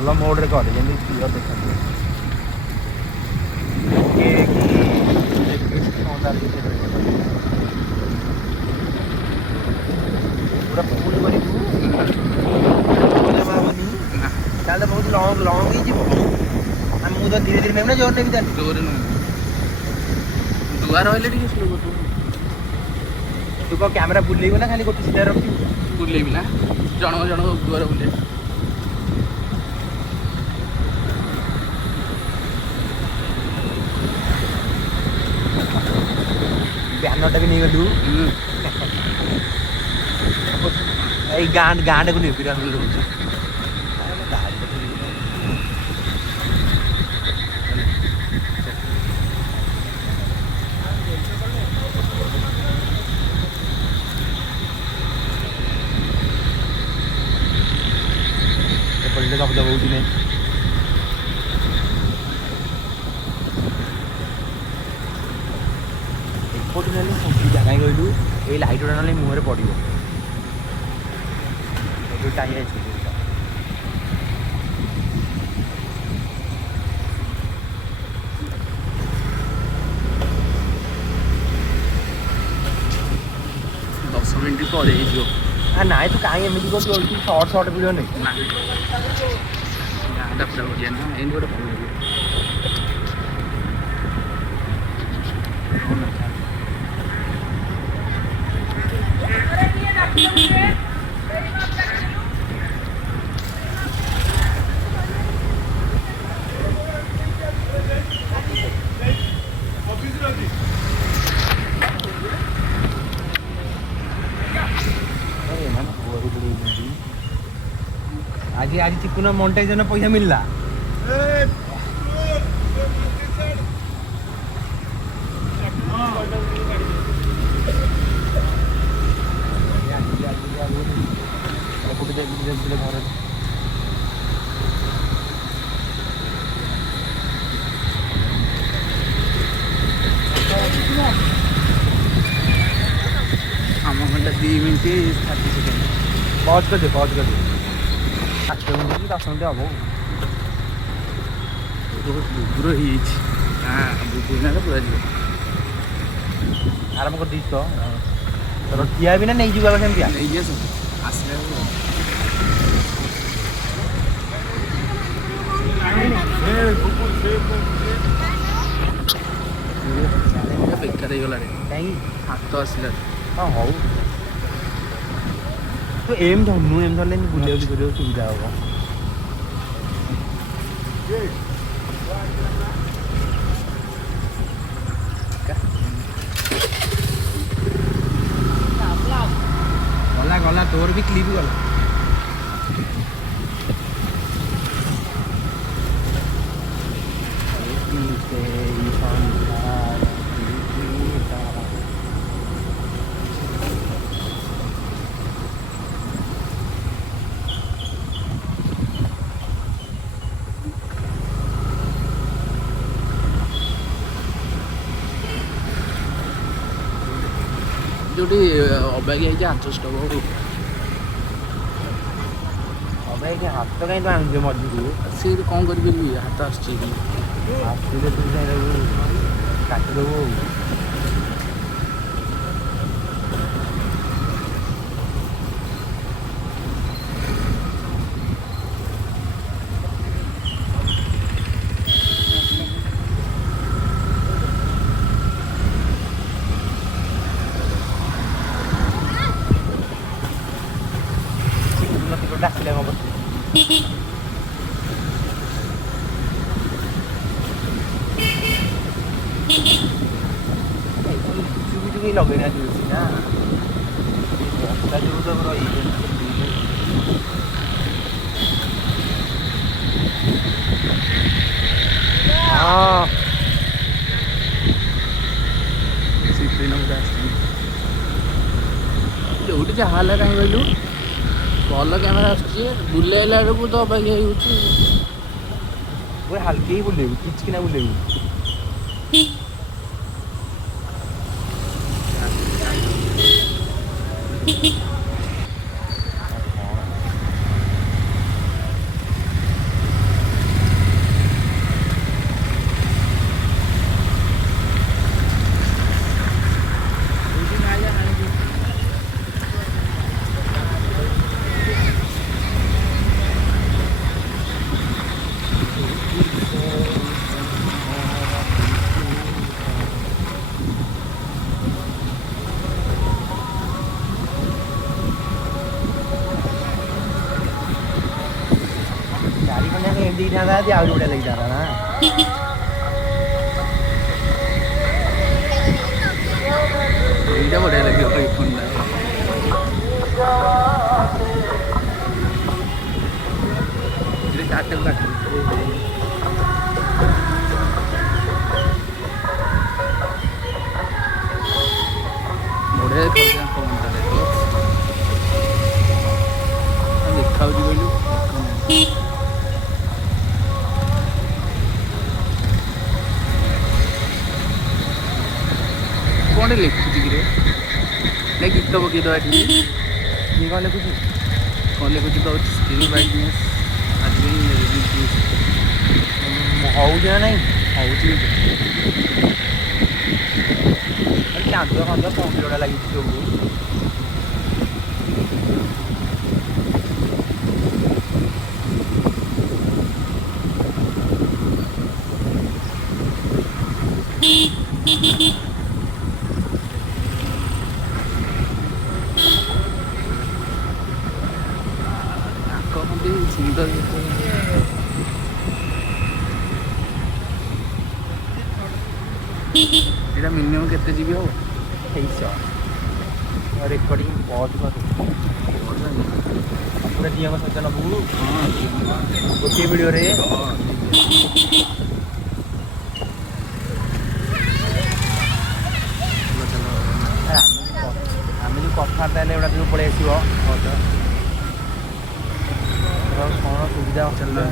ଭଲ ମୋଡ଼ରେ କରେ ଯେମିତି କ୍ଲିୟର ଦେଖାଯିବ। ପୁରା ଫୁଲ୍ କରିବୁ ଜମା ହବନି ତାହେଲେ ବହୁତ ଲଙ୍ଗ ହେଇଯିବ। ମୁଁ ତ ଧୀରେ ଧୀରେ ନେବି ନା ଜୋର ନେବି ତାହେଲେ? ଜୋରରେ ନୁହେଁ, ଦୁଆ ରହିଲେ ଟିକେ ସ୍ଲୋ କରିଦେବୁ। ତୁ କ'ଣ କ୍ୟାମେରା ବୁଲେଇବୁ ନା ଖାଲି ଗୋଟେ ସିଧା ରଖିବୁ? ବୁଲେଇବି ନା, ଜଣକ ଦୁଆର ବୁଲେଇବି। ବ୍ୟାନରଟା ବି ନେଇଗଲୁ। ଏଇ ଗାଁଟାକୁ ନେବି ରହୁଛି। ଏପଟେ ଦବ ହଉଛି ନାହିଁ। ଏପଟୁ ନେଲେ ସୁବିଧା କାହିଁ କହିଲୁ, ଏଇ ଲାଇଟ୍ ଗୁଡ଼ା ନେଲେ ମୁହଁରେ ପଡ଼ିବ। ଏଠୁ ଟାଣି ଯାଇଛି। ମିନିଟ୍ ପରେ ହେଇଯିବ। ନାଇଁ ତୁ କାହିଁ ଏମିତି କରୁଛୁ? ସର୍ଟ ଭିଡ଼ିଓ ନେଇ ଗାଁଟା ପୁରା ବଢ଼ିଆ ନା, ଏମିତି ଗୋଟେ ଭଲ ଲାଗିବ। आज चिकुना मोनेटाइजेशन पैसा मिलला। आम घंटा 2 मिनट 30 सेकेंड पॉज कर दे 8 मिनट 10 मिनट हम बुबुर बुबुर पूरा जी आरंभ कर दी तो ठिया भी ना नहीं जुआ सेमती नहीं आसले बेकार हो गला कहीं हाथ आसला। हाँ हौ तो एम धरनु एम धरले बुले बुले सुविधा होगा। गला गला तोर भी क्लिप गला। जोटी अबागी आंच स्टोव अबागी हाथ तो कहीं तो मजबूत सी कौन करी हाथ आस काटिदेव डाकिले हम चुकी लगेना जुसी ना जो तो रही हाँ जोटी जहाँ कहीं कहलु भल कैमेरा आसुचे बुलेला बेलू तो अबागी पूरा हल्के ही बुलेबी किचकिना बुलेबी ହେଇଥାନ୍ତା ଯଦି ଆହୁରି ବଢ଼ିଆ ଲାଗିଥାନ୍ତା ନା। ଏଇଟା ବଢ଼ିଆ ଲାଗିବ ଏଇ ଫୋନ୍ଟା। କାଟକୁ କାଟ ବଢ଼ିଆ ଦେଖାଉଛି ଫୋନ୍ଟା ଦେଖ ଦେଖାଉଛି କହିଲୁ କ'ଣ ଲେଖୁଛି କିରେ ନା ଗୀତ ପକେଇଦେବା ଏଠି କିଏ କ'ଣ ଲେଖୁଛି? କ'ଣ ଲେଖୁଛି ତ ସ୍କ୍ରିନ୍ ବ୍ରାଇଟନେସ୍ ଆଜି ହଉଛି ନା ନାହିଁ? ହେଉଛି ଚାନ୍ଦୁଆ ଫାନ୍ଦୁଆ ପମ୍ପିଲଟା ଲାଗିଛି ସବୁ। ସୁନ୍ଦର ଏଇଟା ମିନିମମ୍ କେତେ ଜିବି ହବ? 2300 ରେକର୍ଡିଂ ବହୁତ ପୁରା ଝିଅଙ୍କ ସହିତ ନବୁ ଗୋଟିଏ ଭିଡ଼ିଓରେ। ଆମେ ଯେଉଁ କଥାବାର୍ତ୍ତା ହେଲେ ଏଗୁଡ଼ା ସବୁ ପଳେଇ ଆସିବ। କ'ଣ ସୁବିଧା ଅସୁବିଧା